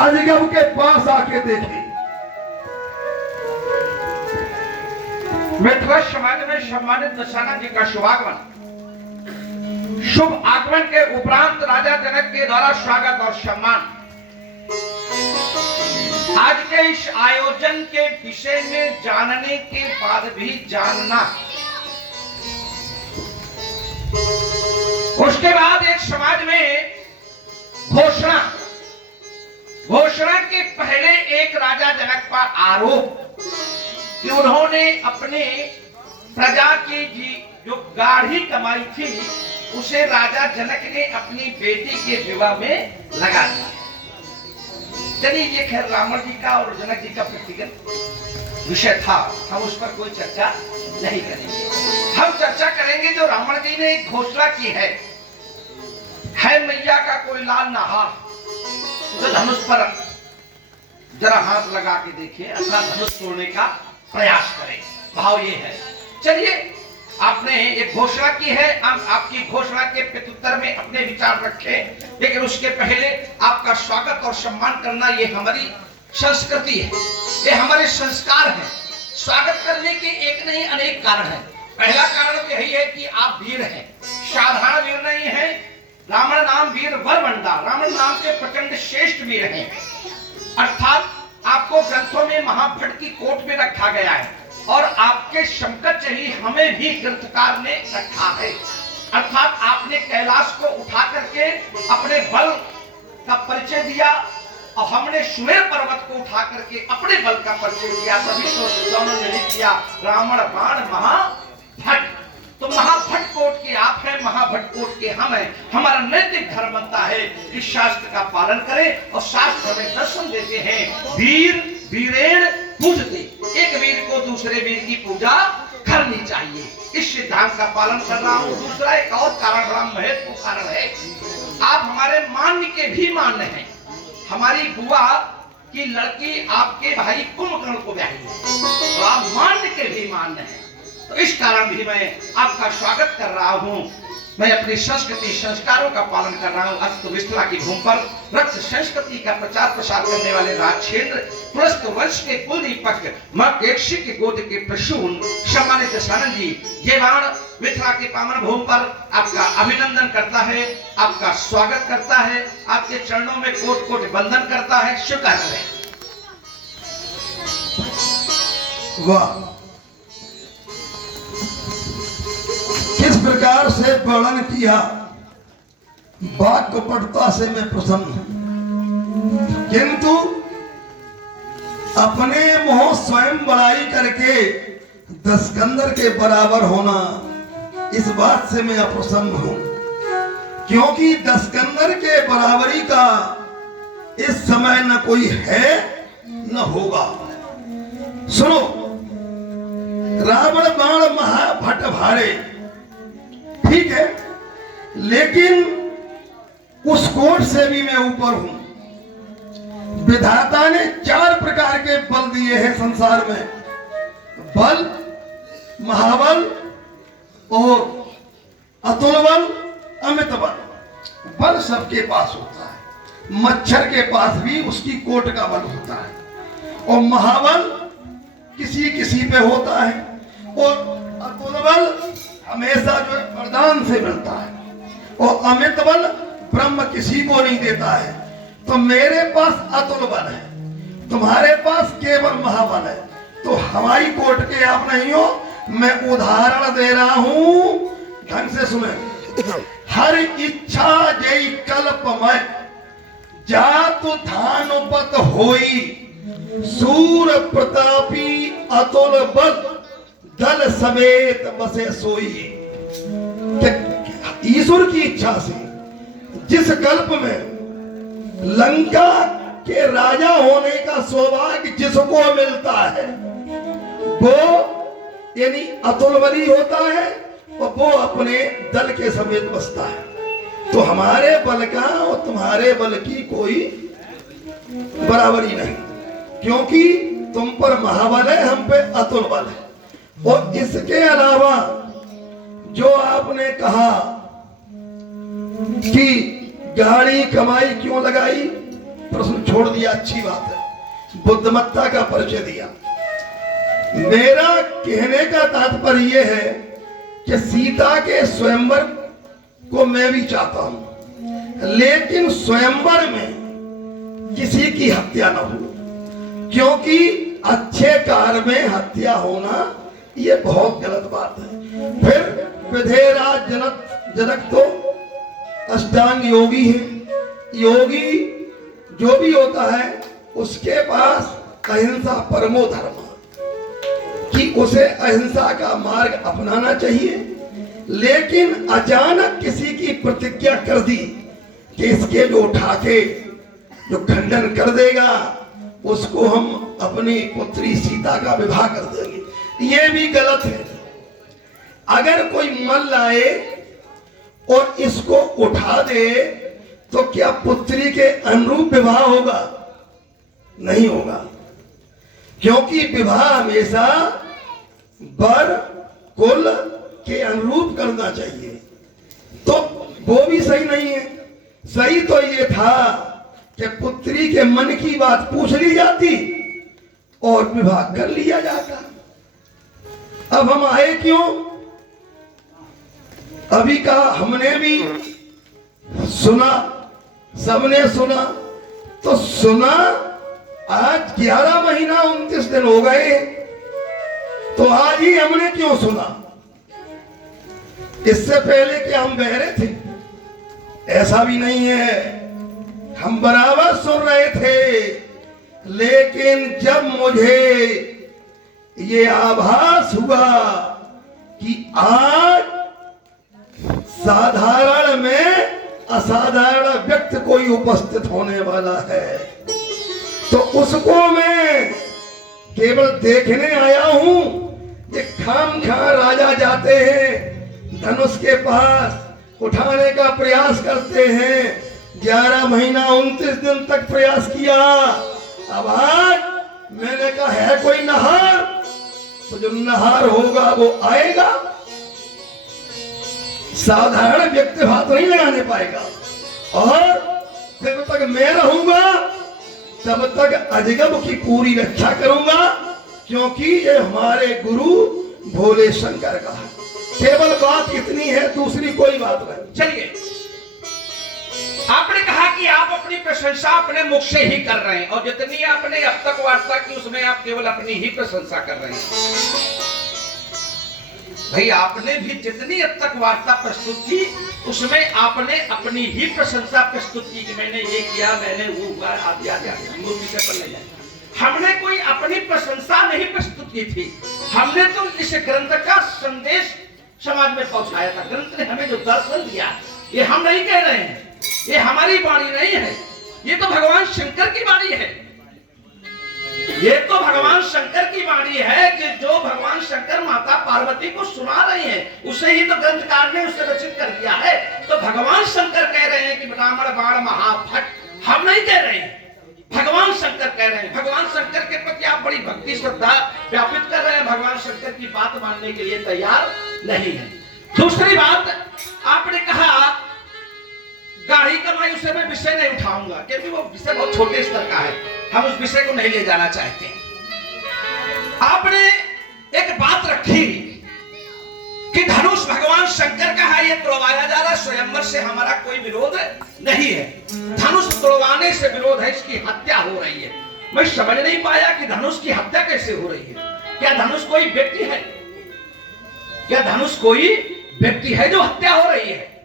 अजगब के पास आके देखे। मिथिला समाज में सम्मानित दशानन जी का शुभागमन, शुभ आगमन के उपरांत राजा जनक के द्वारा स्वागत और सम्मान। आज के इस आयोजन के विषय में जानने के बाद भी जानना, उसके बाद एक समाज में घोषणा के पहले एक राजा जनक पर आरोप कि उन्होंने अपने प्रजा की जो गाढ़ी कमाई थी उसे राजा जनक ने अपनी बेटी के विवाह में लगा दिया। चलिए, ये खैर रावण जी का और जनक जी का व्यक्तिगत विषय था, हम उस पर कोई चर्चा नहीं करेंगे। हम चर्चा करेंगे जो रावण जी ने एक घोषणा की है मैया का कोई लाल नहा तो धनुष पर जरा हाथ लगा के देखिए, अपना धनुष तोड़ने का प्रयास करें। भाव ये है। चलिए, आपने एक घोषणा की है, हम आपकी घोषणा के प्रत्युत्तर में अपने विचार रखें, लेकिन उसके पहले आपका स्वागत और सम्मान करना ये हमारी संस्कृति है, ये हमारे संस्कार हैं। स्वागत करने के एक नहीं अनेक कारण हैं। पहला कारण तो यही है कि आप वीर हैं, साधारण वीर नहीं है। रावण नाम वीर वर बंदा, रावण नाम के प्रचंड श्रेष्ठ वीर हैं, अर्थात आपको ग्रंथों में महाभट्ट की कोट में रखा गया है और आपके समकक्ष ही हमें भी ग्रंथकार ने रखा है। अर्थात आपने कैलाश को उठा करके अपने बल का परिचय दिया और हमने सुमेर पर्वत को उठा करके अपने बल का परिचय दिया। तभी तो दोनों ने लिख दिया रावण बाण महाभट्ट। तो महाभट्ट कोट के आप हैं, महाभट्ट कोट के हम हैं। हमारा नैतिक धर्म बनता है कि शास्त्र का पालन करें और शास्त्र हमें दर्शन देते हैं वीर वीरेण पूजते, एक वीर को दूसरे वीर की पूजा करनी चाहिए। इस सिद्धांत का पालन कर रहा हूँ। दूसरा एक और कारण, बड़ा महत्वपूर्ण कारण है, आप हमारे मान्य के भी मान्य हैं। हमारी बुआ की लड़की आपके भाई कुंभकर्ण को ब्याही है, तो आप मान्य के भी मान्य हैं। तो इस कारण भी मैं आपका स्वागत कर रहा हूं। मैं अपनी संस्कृति संस्कारों का पालन कर रहा हूं। अस्त मिथिला की भूमि पर रक्त संस्कृति का प्रचार प्रसार करने वाले राजक्षेत्र पुलस्त वंश के कुल दीपक मकेक्षी के गोद के प्रसून सम्मानित दशानन जी, ये बाण मिथिला के पावन भूमि पर आपका अभिनंदन करता है, आपका स्वागत करता है, आपके चरणों में कोट कोट वंदन करता है। शुक्र है। वाह, किस प्रकार से वर्णन किया, वाक्य पटुता से मैं प्रसन्न हूं, किंतु अपने मुंह स्वयं बड़ाई करके दस्कंदर के बराबर होना, इस बात से मैं अप्रसन्न हूं, क्योंकि दस्कंदर के बराबरी का इस समय न कोई है न होगा। सुनो, रावण बाण महाभट्ट भारे, ठीक है, लेकिन उस कोट से भी मैं ऊपर हूं। विधाता ने 4 प्रकार के बल दिए हैं संसार में, बल, महाबल और अतुल बल, अमित बल। बल सबके पास होता है, मच्छर के पास भी उसकी कोट का बल होता है, और महाबल किसी किसी पे होता है, और अतुल बल हमेशा जो वरदान से मिलता है, और अमित बल ब्रह्म किसी को नहीं देता है। तो मेरे पास अतुल बल है, तुम्हारे पास केवल महाबल है, तो हमारी कोट के आप नहीं हो। मैं उदाहरण दे रहा हूं, ढंग से सुने। हर इच्छा जय कल्पमय, जातु धानुपत होई, सूर प्रतापी अतुल बल, दल समेत बसे सोई। ईश्वर की इच्छा से जिस कल्प में लंका के राजा होने का सौभाग्य जिसको मिलता है, वो यानी अतुल बली होता है, और वो अपने दल के समेत बसता है। तो हमारे बल का और तुम्हारे बल की कोई बराबरी नहीं, क्योंकि तुम पर महाबल है, हम पे अतुल बल है। और इसके अलावा जो आपने कहा कि गाड़ी कमाई क्यों लगाई, प्रश्न छोड़ दिया, अच्छी बात है, बुद्धिमत्ता का परिचय दिया। मेरा कहने का तात्पर्य यह है कि सीता के स्वयंवर को मैं भी चाहता हूं, लेकिन स्वयंवर में किसी की हत्या न हो, क्योंकि अच्छे कार्य में हत्या होना यह बहुत गलत बात है। फिर विधेयराज जनक तो अष्टांग योगी है। योगी जो भी होता है उसके पास अहिंसा परमो धर्म, कि उसे अहिंसा का मार्ग अपनाना चाहिए। लेकिन अचानक किसी की प्रतिज्ञा कर दी कि इसके जो उठा के जो खंडन कर देगा उसको हम अपनी पुत्री सीता का विवाह कर देंगे, ये भी गलत है। अगर कोई मन लाए और इसको उठा दे तो क्या पुत्री के अनुरूप विवाह होगा? नहीं होगा, क्योंकि विवाह हमेशा वर कुल के अनुरूप करना चाहिए। तो वो भी सही नहीं है। सही तो ये था कि पुत्री के मन की बात पूछ ली जाती और विवाह कर लिया जाता। अब हम आए क्यों? अभी का हमने भी सुना, सबने सुना, तो सुना। आज 11 महीना 29 दिन हो गए, तो आज ही हमने क्यों सुना? इससे पहले कि हम बहरे थे? ऐसा भी नहीं है, हम बराबर सुन रहे थे। लेकिन जब मुझे ये आभास हुआ कि आज साधारण में असाधारण व्यक्ति कोई उपस्थित होने वाला है, तो उसको मैं केवल देखने आया हूं। ये खामखा राजा जाते हैं धनुष के पास, उठाने का प्रयास करते हैं। 11 महीना 29 दिन तक प्रयास किया। अब आज मैंने कहा है कोई नहार, तो जो नहार होगा वो आएगा। साधारण व्यक्ति हाथ नहीं लगाने पाएगा। और जब तक मैं रहूंगा तब तक अजगम की पूरी रक्षा करूंगा, क्योंकि ये हमारे गुरु भोले शंकर का है। केवल बात इतनी है, दूसरी कोई बात नहीं। चलिए, आपने कहा कि आप अपनी प्रशंसा अपने मुख से ही कर रहे हैं, और जितनी आपने अब तक वार्ता की उसमें आप केवल अपनी ही प्रशंसा कर रहे हैं। भाई, आपने भी जितनी अब तक वार्ता प्रस्तुत की उसमें आपने अपनी ही प्रशंसा प्रस्तुत की कि मैंने ये किया, मैंने वो हुआ, आदि आदि आदि। विषय पर नहीं जाए। हमने कोई अपनी प्रशंसा नहीं प्रस्तुत की थी, हमने तो इस ग्रंथ का संदेश समाज में पहुंचाया था। ग्रंथ ने हमें जो दर्शन दिया, ये हम नहीं कह रहे हैं, ये हमारी वाणी नहीं है, ये तो भगवान शंकर की वाणी है। ये तो भगवान शंकर की वाणी है कि जो भगवान शंकर माता पार्वती को सुना रहे हैं, उसे ही तो ग्रंथकार ने उसे रचित कर दिया है। तो भगवान शंकर कह रहे हैं कि ब्राह्मण बाण महाफट, हम नहीं कह रहे हैं, भगवान शंकर कह रहे हैं। भगवान शंकर के प्रति आप बड़ी भक्ति श्रद्धा व्यापित कर रहे हैं, भगवान शंकर की बात मानने के लिए तैयार नहीं है। दूसरी बात, आपने कहा गाढ़ी कमाई, उसे मैं विषय नहीं उठाऊंगा क्योंकि वो विषय बहुत छोटे स्तर का है, हम उस विषय को नहीं ले जाना चाहते। आपने एक बात रखी कि धनुष भगवान शंकर का है, ये तोड़वाया जा रहा है, स्वयंवर से हमारा कोई विरोध नहीं है। धनुष तोड़वाने से विरोध है, इसकी हत्या हो रही है। मैं समझ नहीं पाया कि धनुष की हत्या कैसे हो रही है। क्या धनुष कोई व्यक्ति है? क्या धनुष कोई व्यक्ति है जो हत्या हो रही है?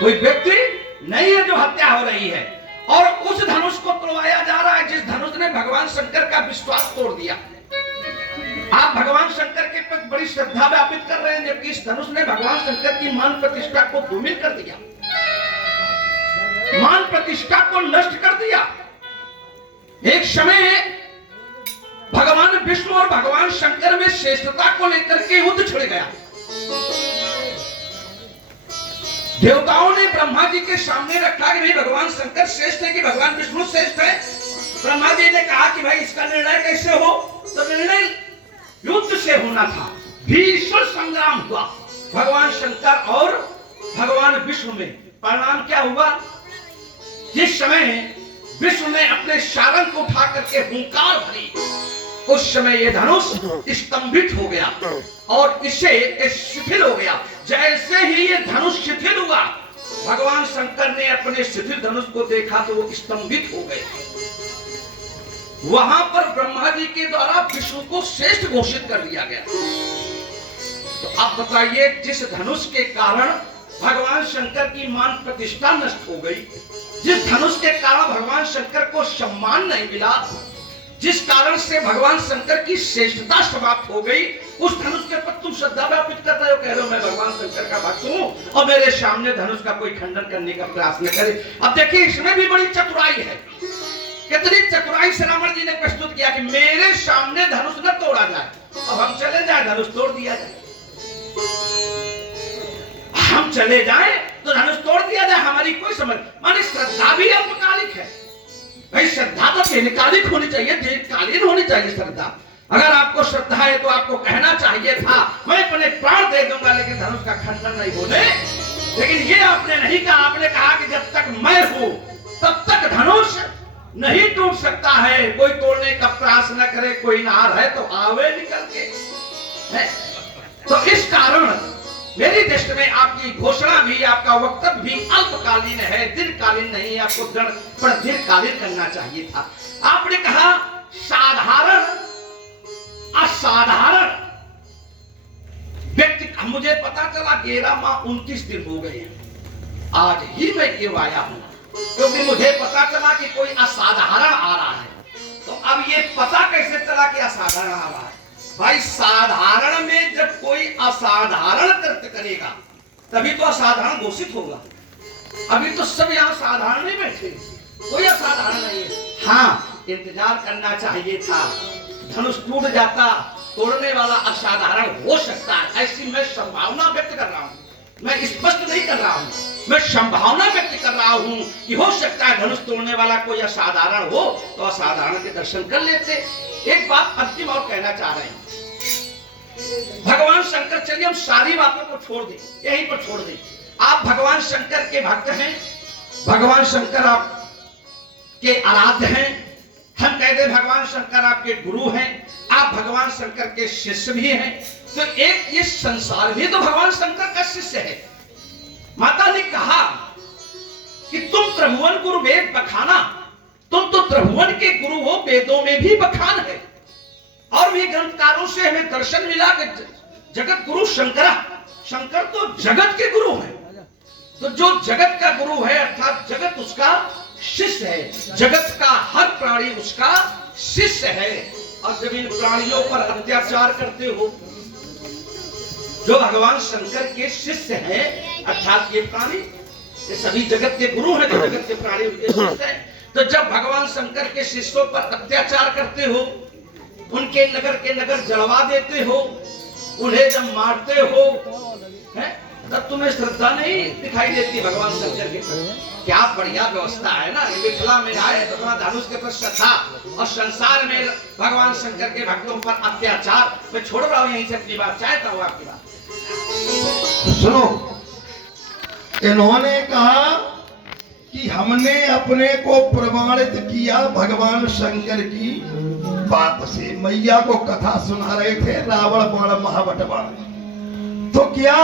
कोई व्यक्ति नहीं है जो हत्या हो रही है। और उस धनुष को तोड़वाया जा रहा है जिस धनुष ने भगवान शंकर का विश्वास तोड़ दिया। आप भगवान शंकर के प्रति बड़ी श्रद्धा व्यापित कर रहे हैं, जबकि इस धनुष ने भगवान शंकर की मान प्रतिष्ठा को धूमिल कर दिया, मान प्रतिष्ठा को नष्ट कर दिया। एक समय भगवान विष्णु और भगवान शंकर में श्रेष्ठता को लेकर के युद्ध छिड़ गया। देवताओं ने ब्रह्मा जी के सामने रखा कि भाई भगवान शंकर श्रेष्ठ है कि भगवान विष्णु श्रेष्ठ है। ब्रह्मा जी ने कहा कि भाई इसका निर्णय कैसे हो, तो निर्णय युद्ध से होना था। भीषण संग्राम हुआ भगवान शंकर और भगवान विष्णु में। परिणाम क्या हुआ? जिस समय विष्णु ने अपने शारंग को उठा करके हुंकार भरी। उस समय ये धनुष स्तंभित हो गया और इसे शिथिल हो गया। जैसे ही ये धनुष शिथिल हुआ, भगवान शंकर ने अपने शिथिल धनुष को देखा तो वो स्तंभित हो गए। वहां पर ब्रह्मा जी के द्वारा विष्णु को श्रेष्ठ घोषित कर दिया गया। तो आप बताइए, जिस धनुष के कारण भगवान शंकर की मान प्रतिष्ठा नष्ट हो गई, जिस धनुष के कारण भगवान शंकर को सम्मान नहीं मिला, जिस कारण से भगवान शंकर की श्रेष्ठता समाप्त हो गई, उस धनुष के पर तुम श्रद्धा व्यापित करते हो, कह रहे हो मैं भगवान शंकर का भक्त हूं और मेरे सामने धनुष का कोई खंडन करने का प्रयास न करे। अब देखिए, इसमें भी बड़ी चतुराई है। कितनी चतुराई से रावण जी ने प्रस्तुत किया कि मेरे सामने धनुष न तोड़ा जाए, अब हम चले जाए धनुष तोड़ दिया जाए, हम चले जाए तो धनुष तोड़ दिया जाए, हमारी कोई समझ। माने श्रद्धा भी अल्पकालिक है भाई। श्रद्धा तो दीर्घकालिक होनी चाहिए, दीर्घकालीन होनी चाहिए श्रद्धा। अगर आपको श्रद्धा है तो आपको कहना चाहिए था मैं अपने प्राण दे दूंगा लेकिन धनुष का खंडन नहीं होने। लेकिन ये आपने नहीं कहा, आपने कहा कि जब तक मैं हूं तब तक धनुष नहीं टूट सकता है। कोई तोड़ने का प्रयास न करे, कोई नार है तो आवे निकल के है। तो इस कारण मेरी दृष्टि में आपकी घोषणा भी, आपका वक्तव्य भी अल्पकालीन है, दीर्घकालीन नहीं। आपको दीर्घकालीन करना चाहिए था। आपने कहा साधारण असाधारण व्यक्ति। मुझे पता चला 11 माह 29 दिन हो गए हैं, आज ही मैं क्यों आया हूं, क्योंकि मुझे पता चला कि कोई असाधारण आ रहा है। तो अब ये पता कैसे चला कि असाधारण आ रहा है? भाई, साधारण में जब कोई असाधारण कृत्य करेगा तभी तो असाधारण घोषित होगा। अभी तो सब यहां साधारण ही बैठे, कोई असाधारण नहीं है। हाँ, इंतजार करना चाहिए था, धनुष टूट जाता, तोड़ने वाला असाधारण हो सकता है, ऐसी मैं संभावना व्यक्त कर रहा हूं। मैं स्पष्ट नहीं कर रहा हूं, मैं संभावना व्यक्त कर रहा हूं कि हो सकता है धनुष तोड़ने वाला कोई असाधारण हो, तो असाधारण के दर्शन कर लेते। एक बात अंतिम और कहना चाह रहे हैं, भगवान शंकर, चलिए हम सारी बातों को छोड़ दें, यहीं पर छोड़ दें। आप भगवान शंकर के भक्त हैं, भगवान शंकर आप के आराध्य हैं, हम कहते हैं भगवान शंकर आपके गुरु हैं, आप भगवान शंकर के शिष्य भी हैं। तो एक ये संसार भी तो भगवान शंकर का शिष्य है। माता ने कहा कि तुम त्रिभुवन गुरु वेद बखाना, तुम तो त्रिभुवन के गुरु हो, वेदों में भी बखान है। और भी ग्रंथकारों से हमें दर्शन मिला कि जगत गुरु शंकर, शंकर तो जगत के गुरु हैं। तो जो जगत का गुरु है अर्थात जगत उसका शिष्य है, जगत का हर प्राणी उसका शिष्य है। और जब इन प्राणियों पर अत्याचार करते हो, जो भगवान शंकर के शिष्य हैं अर्थात ये प्राणी, ये सभी जगत के गुरु हैं, तो जगत के प्राणी उनके शिष्य हैं। तो जब भगवान शंकर के शिष्यों पर अत्याचार करते हो, उनके नगर के नगर जलवा देते हो, उन्हें जब मारते हो, है तब तुम्हें श्रद्धा नहीं दिखाई देती भगवान शंकर के प्रति? क्या बढ़िया व्यवस्था है ना। मिथिला में आए तो अपना धनुष के प्रति श्रद्धा, और संसार में भगवान शंकर के भक्तों पर अत्याचार। मैं छोड़ रहा हूँ यहीं से अपनी बात, चाहता हूँ आपकी बात सुनो। इन्होंने कहा कि हमने अपने को प्रमाणित किया भगवान शंकर की बात से। मैया को कथा सुना रहे थे, रावण बाण महावट बाण। तो क्या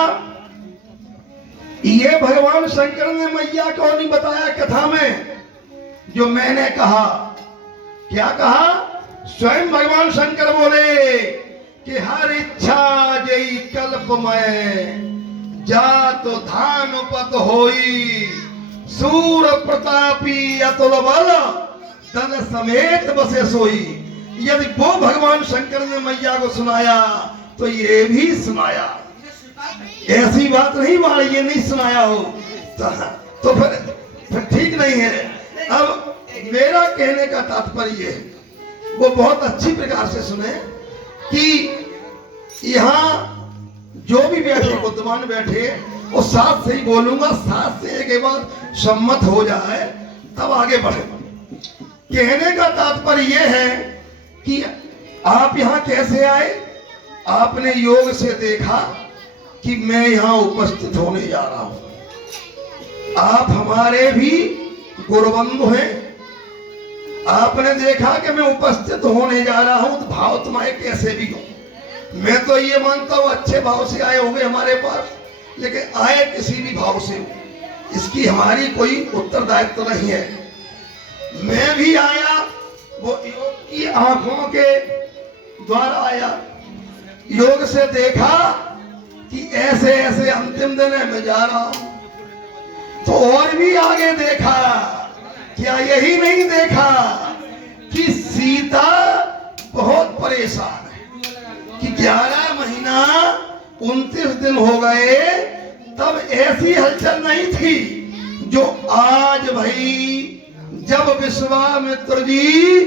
ये भगवान शंकर ने मैया को नहीं बताया कथा में जो मैंने कहा? क्या कहा? स्वयं भगवान शंकर बोले कि हर इच्छा जई कल्प में जा तो धानुपत होई, सूर प्रतापी अतुल बल तन समेत बसे सोई। यदि वो भगवान शंकर ने मैया को सुनाया तो ये भी सुनाया। ऐसी बात नहीं मारी, ये नहीं सुनाया हो तो फिर ठीक नहीं है। अब मेरा कहने का तात्पर्य है, वो बहुत अच्छी प्रकार से सुने कि यहाँ जो भी बैठे, बुद्धिमान बैठे, वो साथ से ही बोलूंगा, साथ से एक बार सम्मत हो जाए तब आगे बढ़े। कहने का तात्पर्य यह है कि आप यहाँ कैसे आए? आपने योग से देखा कि मैं यहाँ उपस्थित होने जा रहा हूं। आप हमारे भी गुरुबंधु हैं, आपने देखा कि मैं उपस्थित होने जा रहा हूं, तो भाव तुम्हारे कैसे भी हो। मैं तो ये मानता हूं अच्छे भाव से आए होंगे हमारे पास, लेकिन आए किसी भी भाव से हो, इसकी हमारी कोई उत्तरदायित्व नहीं है। मैं भी आया वो योग की आंखों के द्वारा आया। योग से देखा कि ऐसे ऐसे अंतिम दिन है, मैं जा रहा हूं। तो और भी आगे देखा, क्या यही नहीं देखा कि सीता बहुत परेशान है कि 11 महीना 29 दिन हो गए, तब ऐसी हलचल नहीं थी जो आज भाई, जब विश्वामित्र जी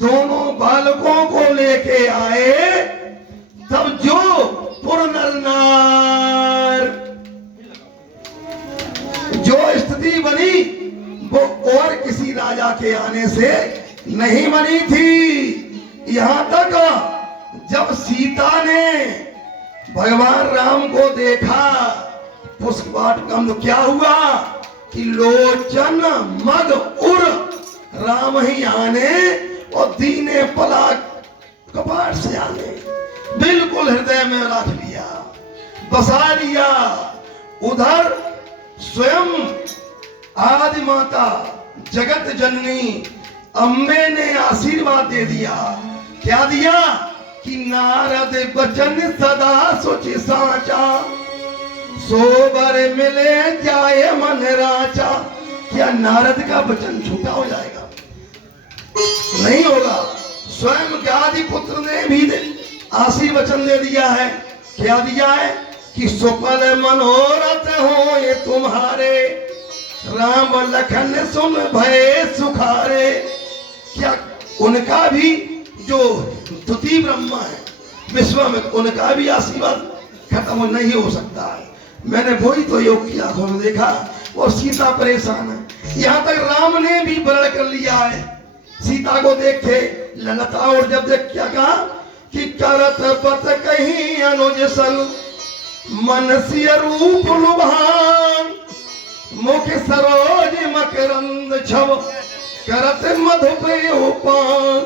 दोनों बालकों को लेके आए, तब जो पुरनरनार जो स्थिति बनी वो और किसी राजा के आने से नहीं बनी थी। यहां तक जब सीता ने भगवान राम को देखा पुष्पवाटिका, तो क्या हुआ कि लोचन मग उर राम ही आने और दीने पलाक कपाट से आने, बिल्कुल हृदय में रख लिया, बसा लिया। उधर स्वयं आदि माता जगत जननी अम्बे ने आशीर्वाद दे दिया। क्या दिया कि नारद बचन सदा सोच साचा, सोबर मिले जाए मन राचा। क्या नारद का वचन झूठा हो जाएगा? नहीं होगा। स्वयं आदि पुत्र ने भी आशीर्वचन दे दिया है। क्या दिया है कि सुफल मनोरथ हो ये तुम्हारे, राम लखन सुन भय सुखारे। क्या उनका भी जो द्वितीय ब्रह्मा है विश्व में, उनका भी आशीर्वाद खत्म नहीं हो सकता है। मैंने वही तो योग की आंखों में देखा, और सीता परेशान है। यहाँ तक राम ने भी वर्ण कर लिया है। सीता को देखे ललता, और जब देख क्या कहा कि करत पत कहीं अनुज सन, मनसीय रूप लुभान, मुख सरोज मकरंद छव, करत मधुपेयपान।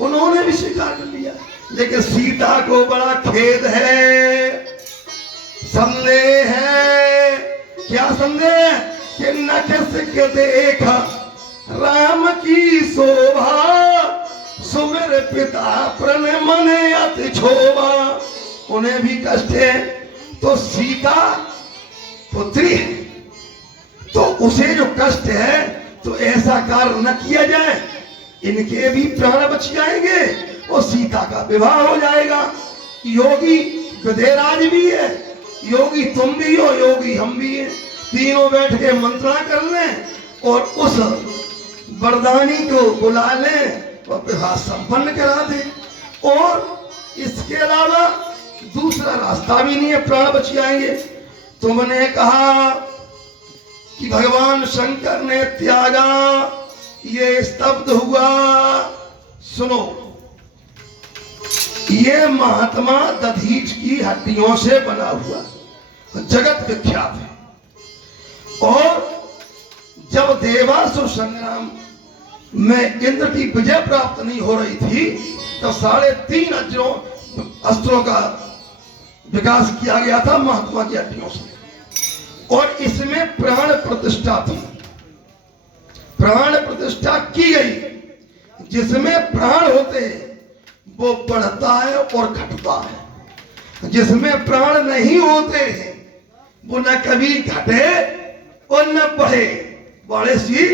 उन्होंने भी स्वीकार कर लिया, लेकिन सीता को बड़ा खेद है, संदेह है। क्या संदेह? कि नखस के देखा राम की शोभा, सुमिर पिता प्रण मन अति क्षोभा। उन्हें भी कष्ट है। तो सीता पुत्री है, तो उसे जो कष्ट है, तो ऐसा कार्य न किया जाए, इनके भी प्राण बच जाएंगे और सीता का विवाह हो जाएगा। योगी विधेयराज भी है, योगी तुम भी हो, योगी हम भी हैं। तीनों बैठ के मंत्रणा कर लें और उस वरदानी को बुला लें और विवाह संपन्न करा दें। और इसके अलावा दूसरा रास्ता भी नहीं है, प्राण बच जाएंगे। तुमने कहा कि भगवान शंकर ने त्यागा, ये स्तब्ध हुआ। सुनो, ये महात्मा दधीच की हड्डियों से बना हुआ जगत विख्यात है। और जब देवासुर संग्राम में इंद्र की विजय प्राप्त नहीं हो रही थी, तो 3.5 अस्त्रों का विकास किया गया था महात्मा की हड्डियों से। और इसमें प्राण प्रतिष्ठा थी, प्राण प्रतिष्ठा की गई। जिसमें प्राण होते हैं वो बढ़ता है और घटता है, जिसमें प्राण नहीं होते हैं वो न कभी घटे और न बढ़े। बड़े सी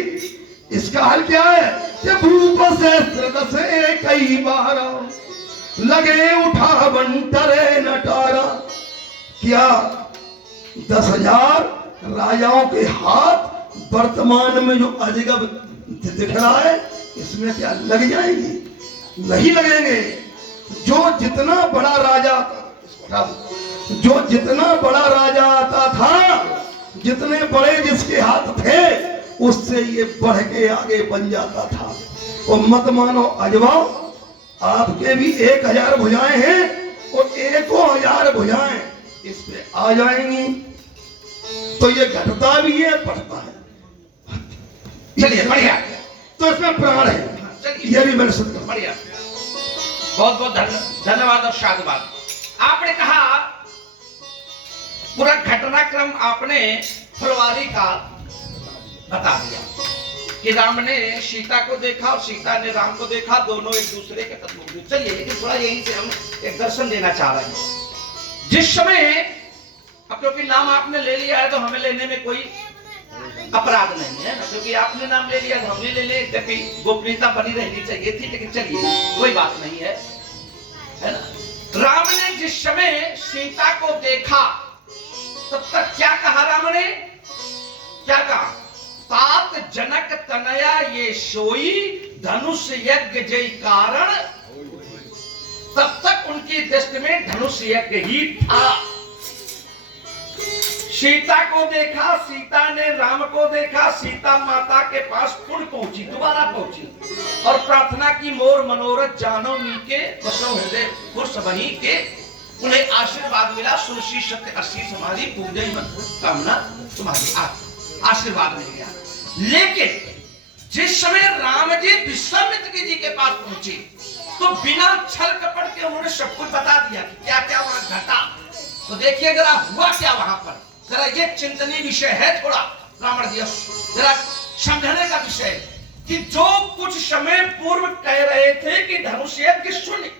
इसका हाल क्या है कि भूप से कई बार लगे उठा बंटरे नटारा। क्या 10,000 राजाओं के हाथ वर्तमान में जो अजगब दिख रहा है, इसमें क्या लग जाएंगे? नहीं लगेंगे। जो जितना बड़ा राजा था, जो जितना बड़ा राजा आता था, जितने बड़े जिसके हाथ थे, उससे ये बढ़ के आगे बन जाता था। और मत मानो अजबाओ, आपके भी 1,000 भुजाएं हैं और 1,000 भुजाएं इस पे आ जाएंगी। तो ये घटता भी है, बढ़ता है। चलिए बढ़िया। तो इसमें प्राण है। चलिए ये भी मैंने सुन लिया। बढ़िया, बहुत बहुत धन्यवाद और साधुवाद। आपने कहा पूरा घटनाक्रम आपने फुलवारी का बता दिया कि राम ने सीता को देखा और सीता ने राम को देखा, दोनों एक दूसरे के तत्व हुए। चलिए लेकिन थोड़ा यहीं से हम एक दर्शन देना चाह रहे हैं। जिस समय, अब क्योंकि नाम आपने ले लिया है तो हमें लेने में कोई अपराध नहीं है ना, क्योंकि आपने नाम ले लिया तो हमने ले लिया, क्योंकि गोपनीयता बनी रहनी चाहिए थी। लेकिन चलिए कोई बात नहीं है, है ना। राम ने जिस समय सीता को देखा तब तक क्या कहा राम ने? क्या कहा? तात जनक तनया ये सोई धनुष यज्ञ जय कारण। तब तक उनकी दृष्टि में धनुष यज्ञ ही था। सीता को देखा, सीता ने राम को देखा, सीता माता के पास पुनः पहुंची, दोबारा पहुंची और प्रार्थना की मोर मनोरथ जानो मीके बसो हृदय खुश बनी के। उन्हें आशीर्वाद मिला, सुरसी सत्य अस्सी समाधि पूजय कामना तुम्हारी। आशीर्वाद मिल गया। लेकिन जिस समय राम जी विश्वामित्र जी के पास पहुंचे तो बिना छल कपट के उन्होंने सब कुछ बता दिया कि क्या क्या वहां घटा। तो देखिए जरा हुआ क्या वहां पर, जरा ये चिंतनीय विषय है, थोड़ा रावण जी जरा समझने का विषय कि जो कुछ समय पूर्व कह रहे थे कि धनुष यज्ञ सुनी,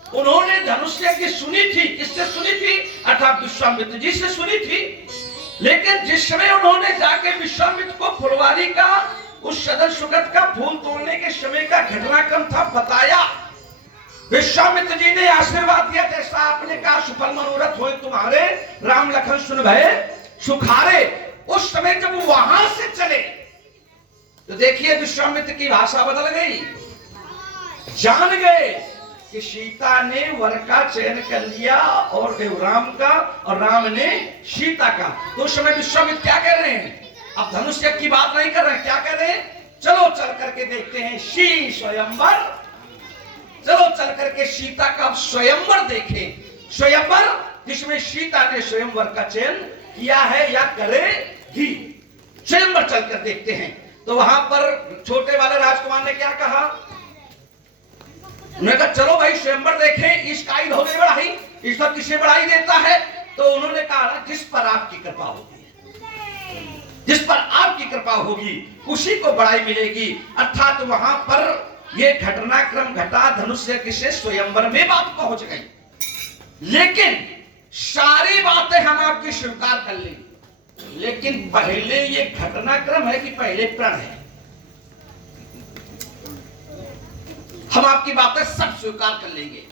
उन्होंने धनुष यज्ञ सुनी थी। किससे सुनी थी? अर्थात विश्वामित्र जी से सुनी थी। लेकिन जिस समय उन्होंने जाके विश्वामित्र को फुलवारी का उस सदन सुगत का फूल तोड़ने के समय का घटनाक्रम था बताया, विश्वामित्र जी ने आशीर्वाद दिया जैसा आपने कहा सुफल मनोरथ होए तुम्हारे, राम लखन सुन भये सुखारे। उस समय जब वो वहां से चले तो देखिए विश्वामित्र की भाषा बदल गई। जान गए कि सीता ने वर का चयन कर लिया और राम का, और राम ने सीता का। तो उस समय विश्वामित्र क्या कह रहे हैं? अब धनुष यज्ञ की बात नहीं कर रहे हैं, क्या कह रहे हैं? चलो चल करके देखते हैं शी स्वयंवर, चलो चल करके सीता का स्वयंवर देखें। स्वयंवर जिसमें सीता ने स्वयंवर का चयन किया है या करेगी, स्वयंवर चलकर देखते हैं। तो वहां पर छोटे वाले राजकुमार ने क्या कहा? उन्होंने कहा चलो भाई स्वयंवर देखें, इसका ही धोने बढ़ाई, इस पर किसे बढ़ाई देता है? तो उन्होंने कहा जिस पर आपकी कृपा होगी, जिस पर आपकी कृपा होगी उसी को बढ़ाई मिलेगी। अर्थात वहां पर यह घटनाक्रम घटा, धनुष यज्ञ से स्वयंवर में बात पहुंच गई। लेकिन सारी बातें हम आपकी स्वीकार कर लें, लेकिन पहले ये घटनाक्रम है कि पहले प्रण है? हम आपकी बातें सब स्वीकार कर लेंगे।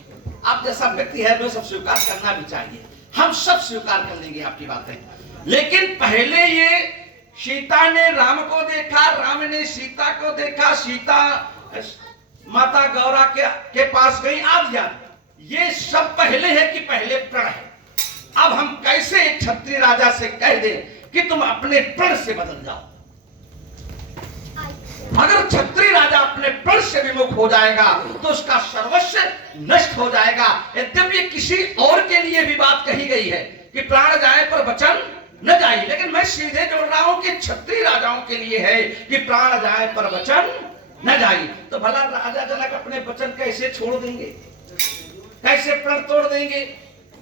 आप जैसा व्यक्ति है वो सब स्वीकार करना भी चाहिए, हम सब स्वीकार कर लेंगे आपकी बातें। लेकिन पहले ये सीता ने राम को देखा, राम ने सीता को देखा, सीता माता गौरा के पास गई, आ ये सब पहले है कि पहले प्रण है? अब हम कैसे एक क्षत्रिय राजा से कह दें कि तुम अपने प्रण से बदल जाओ? अगर क्षत्रिय राजा अपने प्रण से विमुख हो जाएगा तो उसका सर्वस्व नष्ट हो जाएगा। यद्यपि किसी और के लिए भी बात कही गई है कि प्राण जाए पर वचन न जाए, लेकिन मैं सीधे जोड़ रहा हूं कि क्षत्रिय राजाओं के लिए है कि प्राण जाए पर वचन न जाए। तो भला राजा जनक अपने वचन कैसे छोड़ देंगे, कैसे प्रण तोड़ देंगे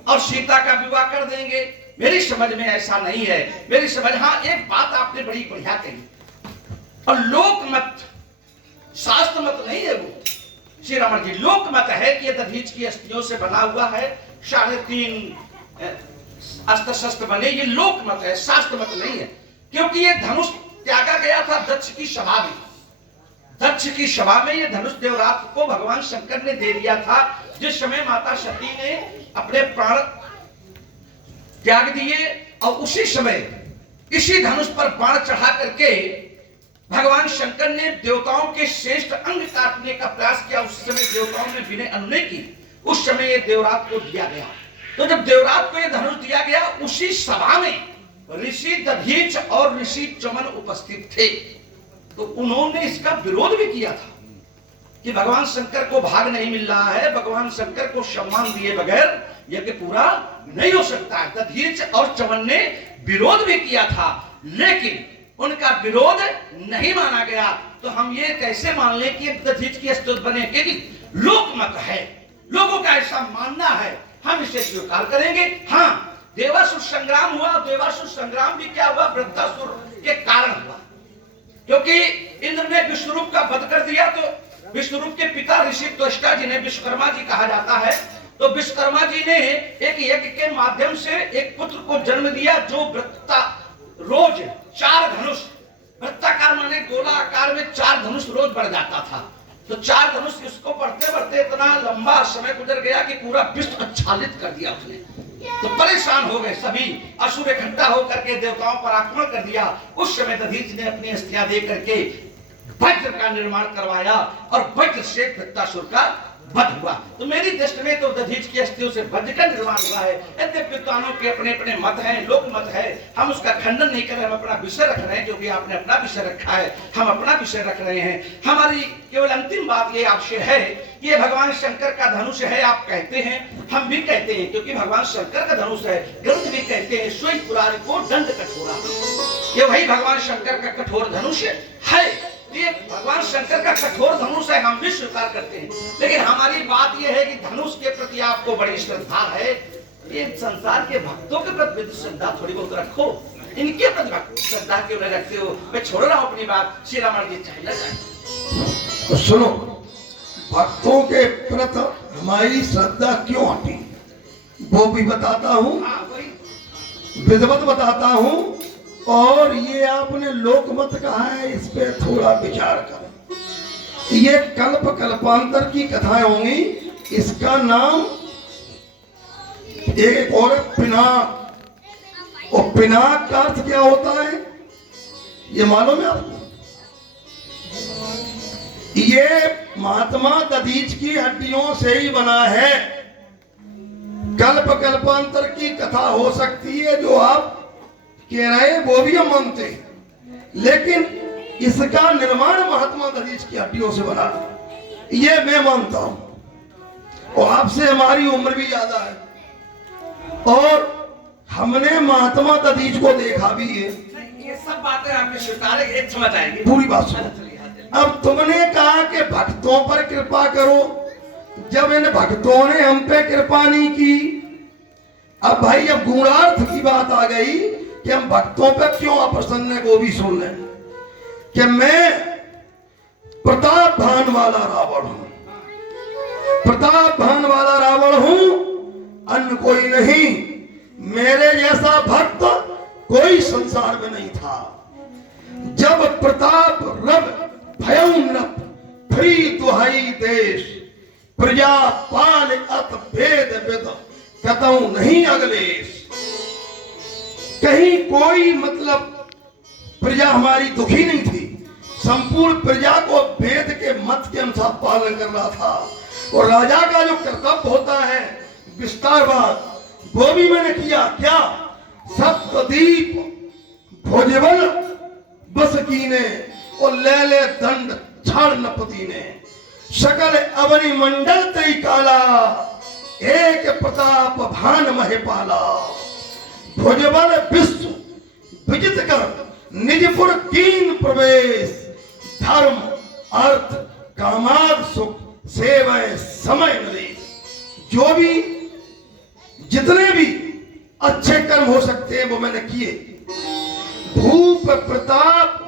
और सीता का विवाह कर देंगे? मेरी समझ में ऐसा नहीं है। मेरी समझ, हाँ एक बात आपने बड़ी बढ़िया कही, और लोक मत, शास्त्र मत नहीं है वो श्री रावण जी, लोक मत है कि ये दधीच की अस्थियों से बना हुआ है, 3.5 अस्त्र शस्त्र बने, ये लोक मत है, शास्त्र मत नहीं है। क्योंकि ये धनुष त्यागा गया था दक्ष की सभा में, दक्ष की सभा में ये धनुष देवरात को भगवान शंकर ने दे दिया था। जिस समय माता सती ने अपने प्राण त्याग दिए और उसी समय इसी धनुष पर बाण चढ़ा करके भगवान शंकर ने देवताओं के श्रेष्ठ अंग काटने का प्रयास किया। उस समय देवताओं ने विनय अनुनय की, उस समय ये देवरात को दिया गया। तो जब देवरात को ये धनुष दिया गया, उसी सभा में ऋषि दधीच और ऋषि चमन उपस्थित थे। तो उन्होंने इसका विरोध भी किया था कि भगवान शंकर को भाग नहीं मिल रहा है, भगवान शंकर को सम्मान दिए बगैर यज्ञ पूरा नहीं हो सकता है। दधीच और चमन ने विरोध भी किया था, लेकिन उनका विरोध नहीं माना गया, तो हम ये कैसे मान लें कि दधीच की स्तुति बने? क्योंकि लोकमत है, लोगों का ऐसा मानना है, हम इसे स्वीकार करेंगे। हाँ, देवासुर संग्राम हुआ, देवासुर संग्राम भी क्या हुआ? वृत्तासुर के कारण हुआ, क्योंकि इंद्र ने विश्वरूप का वध कर दिया। तो विश्वरूप के पिता ऋषि त्वष्टा जिन्हें विश्वकर्मा जी कहा जाता है, तो विश्वकर्मा जी ने एक यज्ञ के माध्यम से एक पुत्र को जन्म दिया, जो वृत्ता रोज 4 धनुष, वृत्ताकार माने गोला आकार में 4 धनुष रोज बढ़ जाता था। तो 4 धनुष इसको बढ़ते बढ़ते इतना लंबा समय गुजर गया कि पूरा विश्व आच्छादित कर दिया उसने। तो परेशान हो गए सभी, असुर इकट्ठा होकर के देवताओं पर आक्रमण कर दिया। उस समय दधीच ने अपनी अस्थियां दे करके वज्र का निर्माण करवाया और वज्र से वृत्तासुर का वध हुआ। तो मेरी दृष्टि में तो दधीच की अस्थियों से वज्र का निर्माण हुआ है। यद्यपि विद्वानों के अपने अपने मत हैं, लोक मत है, हम उसका खंडन नहीं कर रहे, हम अपना विषय रख रहे हैं, क्योंकि आपने अपना विषय रखा है, हम अपना विषय रख रहे हैं। हमारी केवल अंतिम बात ये आपसे है, ये भगवान शंकर का धनुष है, आप कहते हैं, हम भी कहते हैं, क्योंकि भगवान शंकर का धनुष है। ग्रंथ भी कहते हैं सोई पुरारी को दंड कठोरा, ये वही भगवान शंकर का कठोर धनुष है। ये भगवान शंकर का कठोर धनुष है, हम भी स्वीकार करते हैं। लेकिन हमारी बात यह है कि धनुष के प्रति आपको बड़ी श्रद्धा है, ये संसार के भक्तों के प्रति श्रद्धा थोड़ी बहुत रखो, इनके प्रति श्रद्धा क्यों नहीं रखते हो? मैं छोड़ रहा हूं अपनी बात, श्री राम जी चाहिए। तो सुनो, भक्तों के प्रति हमारी श्रद्धा क्यों हटी वो भी बताता हूं, विधिवत बताता हूं। और ये आपने लोकमत कहा है, इस पे थोड़ा विचार करें। ये कल्प कल्पांतर की कथाएं होंगी। इसका नाम एक और पिनाक, और पिनाक का अर्थ क्या होता है ये मालूम है आपको? ये महात्मा दधीच की हड्डियों से ही बना है। कल्प कल्पांतर की कथा हो सकती है, जो आप कह रहे हैं वो भी हम मानते हैं, लेकिन इसका निर्माण महात्मा दधीच की हड्डियों से बना, ये मैं मानता हूं। और आपसे हमारी उम्र भी ज्यादा है, और हमने महात्मा दधीच को देखा भी है। ये सब बातें हमने स्वीकार एक समझ आएंगी, पूरी बात सुनो। अब तुमने कहा कि भक्तों पर कृपा करो, जब इन भक्तों ने हम पे कृपा नहीं की, अब भाई जब गुणार्थ की बात आ गई कि हम भक्तों पे क्यों अप्रसन्न है, वो भी सुन लें कि मैं प्रताप भान वाला रावण हूं, प्रताप भान वाला रावण हूं, अन्य कोई नहीं। मेरे जैसा भक्त कोई संसार में नहीं था। जब प्रताप रव भयउ नृप फ्री दुहाई देश, प्रजा पाल अत भेद विद कतऊ नहीं अगलेश। कहीं कोई मतलब प्रजा हमारी दुखी नहीं थी, संपूर्ण प्रजा को वेद के मत के अनुसार पालन कर रहा था। और राजा का जो कर्तव्य होता है विस्तारवाद, वो भी मैंने किया। क्या? सप्तदीप भोजबल बस कीने और ले ले दंड छाड़ नपति ने, सकल अवनि मंडल तई काला, एक प्रताप भान महिपाला। भुजबल विश्व विजित कर निजपुर कीन प्रवेश, धर्म अर्थ कामाद सुख सेवय समय नरेश। जो भी जितने भी अच्छे कर्म हो सकते हैं वो मैंने किए। भूप प्रताप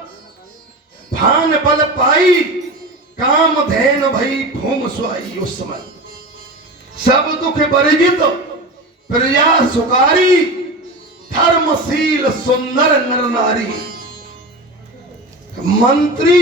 भान बल पाई, काम धैन भई भूम सुहाई। उस समय सब दुख परिजित प्रजा सुकारी, धर्मशील सुंदर नर नारी। मंत्री